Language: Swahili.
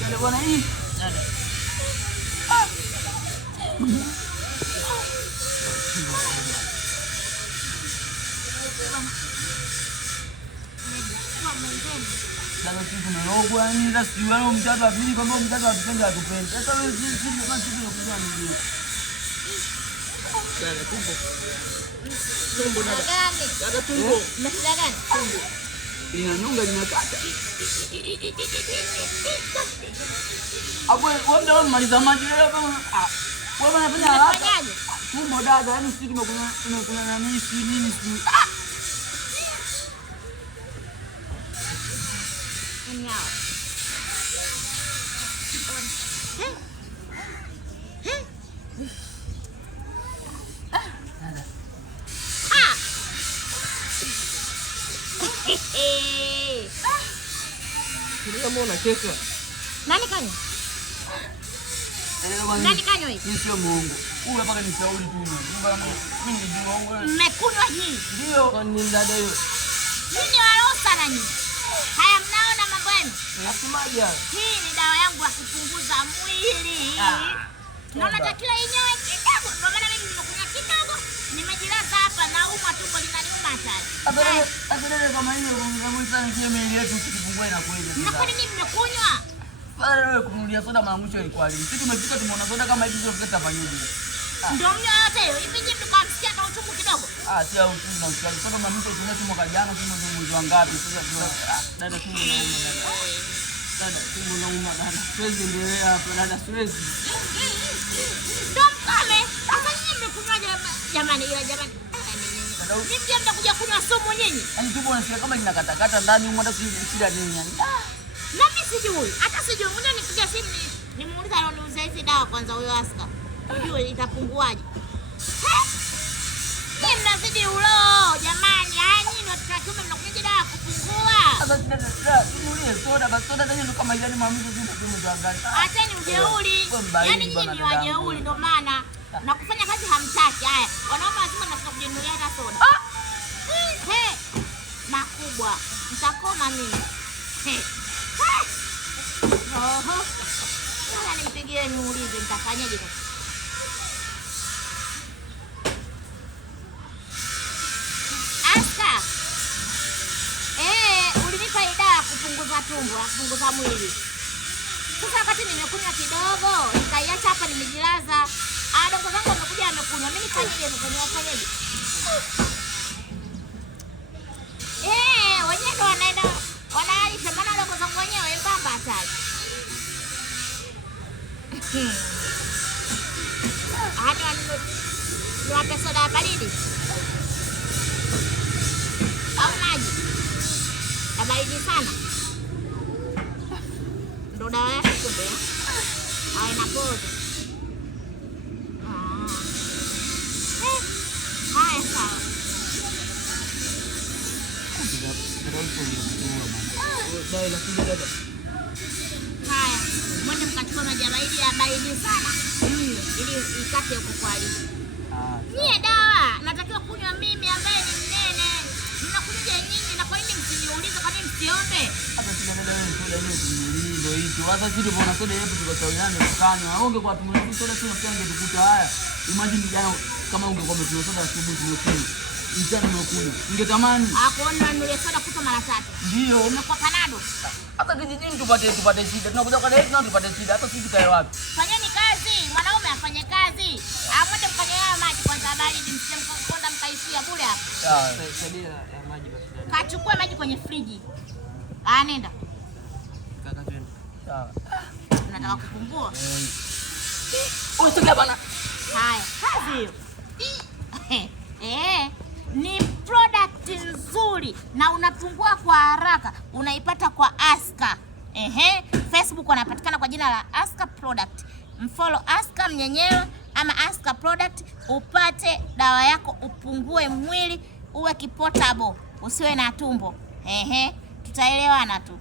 Dada bwana hii. Dada. Dada kitu melogwa ni sasa sijui wale mtatu wa pili kama mtatu wa pili atupende. Sasa wewe sisi kama sisi tunakujua ni nini? Dada tumbo. Tumbo dada. Dada tumbo. Unasikia gani? Tumbo. Inanyonga inakata. Hapo wewe ndio unamaliza maji leo kama wewe unafanya haraka. Tumbo dada, yani sisi tumekuna na nini si nini si. Anyao. Kama unacheka. Nani kanywa? Nani kanywa hii? Ni sio Mungu. Ule paka ni shauri tu. Mimi nijua wewe. Mmekunywa hii? Ndio. Kwa nini dada hiyo? Nini warosa na nyinyi? Haya mnaona mambo yenu? Nasemaje? Hii ni dawa yangu ya kupunguza mwili. Naona takila yenyewe kidogo. Kwa maana mimi nimekunywa kidogo, nimejilaza hapa na umwa tumbo linaniuma hatari. Abelele kama hiyo kama sana kile mimi yetu tukifungua inakuja. Na kwa nini mmekunywa? Pale wewe kumulia soda mara mwisho ilikuwa lini? Sisi tumefika tumeona soda kama hivi sio keta fanyaje. Ndio mnywa yote hiyo. Hivi nje mkamsikia kwa uchungu kidogo. Si au tu na usikia. Soda mara mwisho tumeona mwaka jana kama ndio mwezi wa ngapi sasa dada tu nauma dada. Dada tu nauma dada. Siwezi endelea hapa dada siwezi. Ndio mkame. Sasa nyinyi mmekunywa jamani ila jamani. Mimi mtakuja kunywa sumu nyinyi. Yaani tumbo unasikia kama linakatakata ndani umeenda shida nini yani? Na mimi sijui. Hata sijui. Ngoja nipigie simu nimuulize anauza hizi dawa kwanza huyo Aska. Nijue itapunguaje. Mimi mnazidi ulo jamani. Nyinyi ndio tunakiume mnakuja dawa kupungua. Sasa dada tunulie soda basi soda zenyewe kama yani maamuzi zile tu mtuangalie. Acheni ujeuri. Yaani nyinyi ni wajeuri ndio maana na kufanya kazi hamtaki. Haya, wanaume lazima mnataka kujinunulia hata soda. Makubwa. Mtakoma mimi. Oho. Sasa nipigie niulize nitafanyaje sasa? Aska. Ulinipa dawa kupunguza tumbo, kupunguza mwili. Sasa wakati nimekunywa kidogo, nikaiacha hapa nimejilaza. Dongo zangu wamekuja wamekunywa. Mimi nifanyaje nifanyaje? Wenyewe ndo wanaenda wanaalisha maana dongo zangu wenyewe mbamba hatari. Niwape soda baridi au maji ya baridi sana ndo dawa yake kumbe au inapoza. Haya sawa. Haya, mwende mkachukua maji ya baridi sana ili ikate huko kwa alipo. Nyie dawa natakiwa kunywa mimi ambaye ni mnene. Mnakuja nyinyi na kwa nini msiniulize, kwa nini msiombe? Hata tunadada wewe soda hiyo ndio hicho. Sasa sisi tunaona soda yetu tukashauriana tukanywa. Ungekuwa tumekunywa soda sio mpange tukuta haya. Imagine jana kama ungekuwa umekunywa soda asubuhi tumekunywa. Mchana umekunywa. Ningetamani. Hakuona nule soda kuta mara 3. Ndio. Umekuwa panado. Hata kijijini tupate shida. Tunakuja kwa leo tupate shida. Hata sisi kae wapi? Fanyeni kazi. Mwanaume afanye kazi. Amwende mfanye haya maji kwanza baridi msikwenda mkaishia bure hapa. Sawa. Sabia ya maji basi. Kachukua maji kwenye friji. Nenda. Kaka twende. Sawa. Unataka kupungua? Usitoke bana. Haya, kazi hiyo. Ni product nzuri na unapungua kwa haraka. Unaipata kwa Aska. Facebook wanapatikana kwa jina la Aska Product. Mfollow Aska mnyenyewe ama Aska Product upate dawa yako upungue mwili uwe kipotable, usiwe na tumbo. Tutaelewana tu.